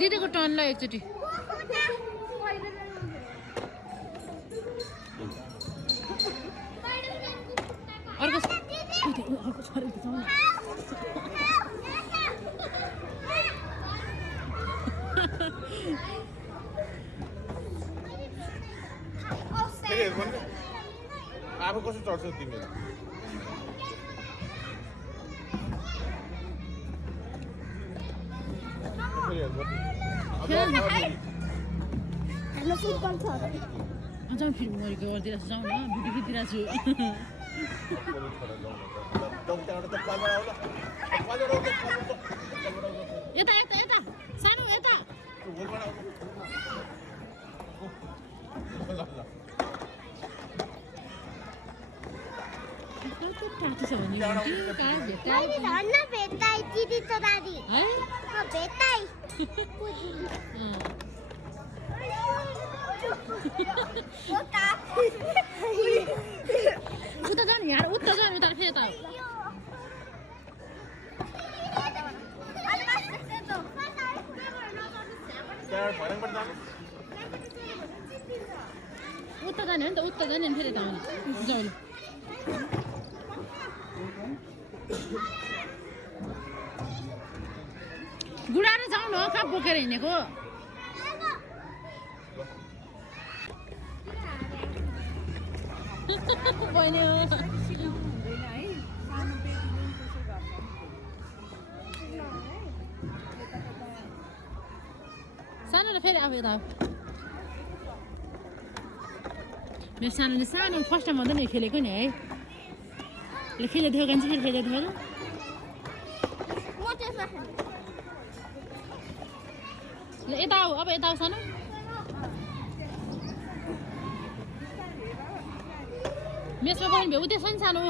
दिदीको टर्नलाई एकचोटि अर्को आफू कसो चढ्छ तिमी जाउँ फेरि मरेको गरिदिएर जाउँ न भिडियो खिचिरहेको छु यता यता यता सानो यता टाढो छ भने कहाँ भेट्दै दिदी त दादी है भेट्दै उता जानु यार उता जानु उता फेरि यता उता जाने हो नि त उता जाने नि फेरि यता आउने जाउँ गुडाएर जाउँ न कहाँ बोकेर हिँडेको बहिनी सानो र फेरि अब यता मेरो सानोले सानो फर्स्ट टाइम भन्दा नि खेलेको नि है ले खेलेको थियो भने चाहिँ फेरि खेलेको थियो ल यता आऊ अब यता आऊ सानो मेसमा बहिनी भ्यू त्यसो नि सानो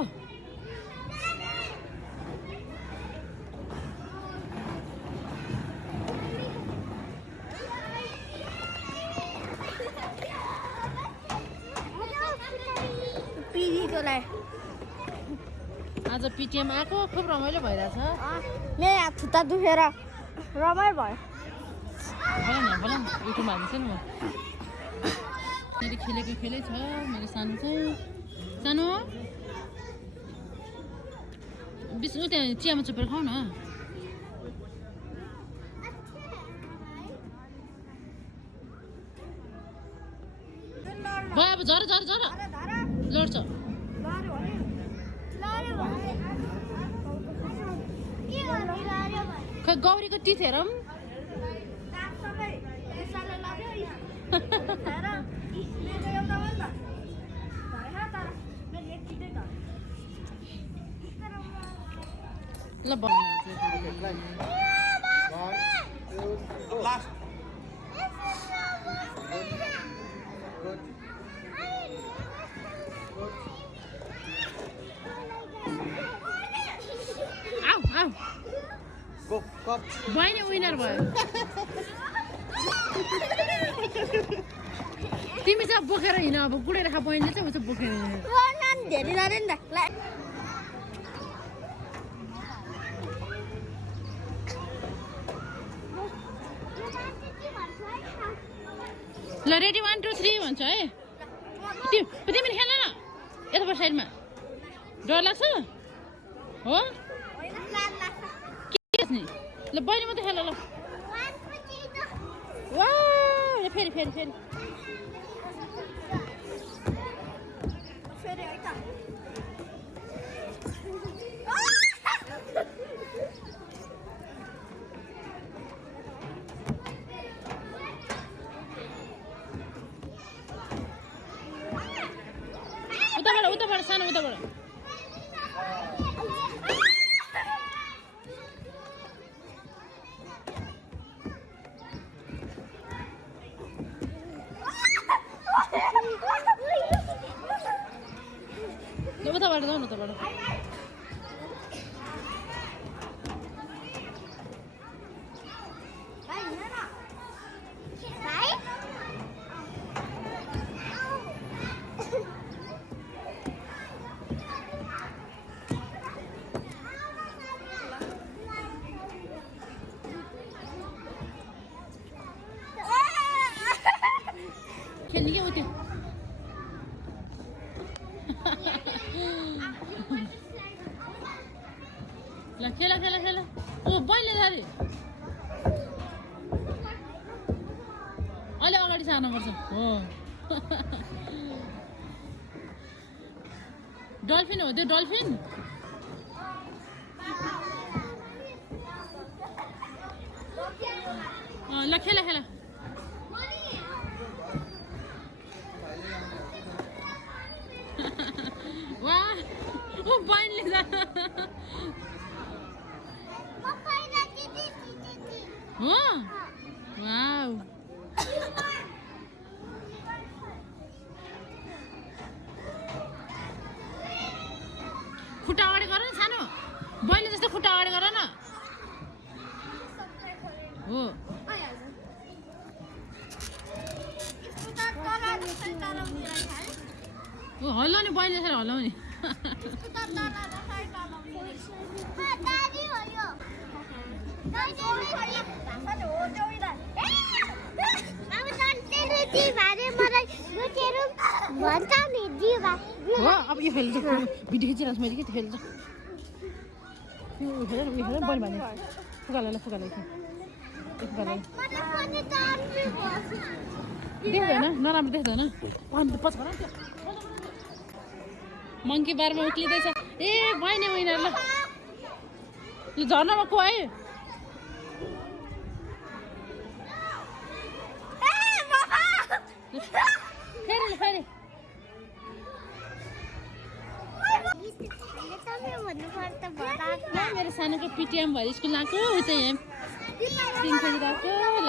आज पिटिएम आएको खुब रमाइलो भइरहेछ मेरो हात खुट्टा दुखेर रमाइलो भयो बोला न युट्युबमा हालिन्छ नि म फेरि खेलेको खेलै छ मेरो सानो चाहिँ सानो बिस्कुट त्यहाँ चियामा चुपेर खाऊ न भयो अब झर झर झर लड्छ खै गौरीको टिथ हेरौँ ल आऊ आऊ बहिनी विनर भयो तिमी चाहिँ बोकेर हिँड अब गुडेर खा बहिनीले चाहिँ उयो बोकेर हिँड ल रेडी 1 2 3 भन्छ है तिमीले खेल न यताबाट साइडमा डर लाग्छ हो नि ल बहिनी मात्रै खेल ल वा फेरि फेरि फेरि उताबाट सानो उताबाट उताबाट जाऊ न उताबाट खेल्ने क्या हो त्यो ल खेल खेल खेल ओ बहिनीले धरे अहिले अगाडि सार्नुपर्छ हो डल्फिन हो त्यो डल्फिन ल खेल खेल वाह ओ बहिनीले हो वाउ खुट्टा अगाडि गर न सानो बहिनी जस्तो खुट्टा अगाडि गर न हो हल्लाउने बहिनी जसरी हल्लाउने हो अब यो खेल्छ भिडियो खिचिरहेको छु मैले के त्यो खेल्छ हेर बहिनी भने फुकालाई फुकालाई देख्दैन नराम्रो देख्दैन मङ्की बारमा उक्लिँदैछ ए बहिनी होइन ल झर्नामा को आयो फेरि फेरि मेरो सानोको पिटिएम भएर स्कुल आएको ऊ चाहिँ यहाँ 3 बजी गएको ल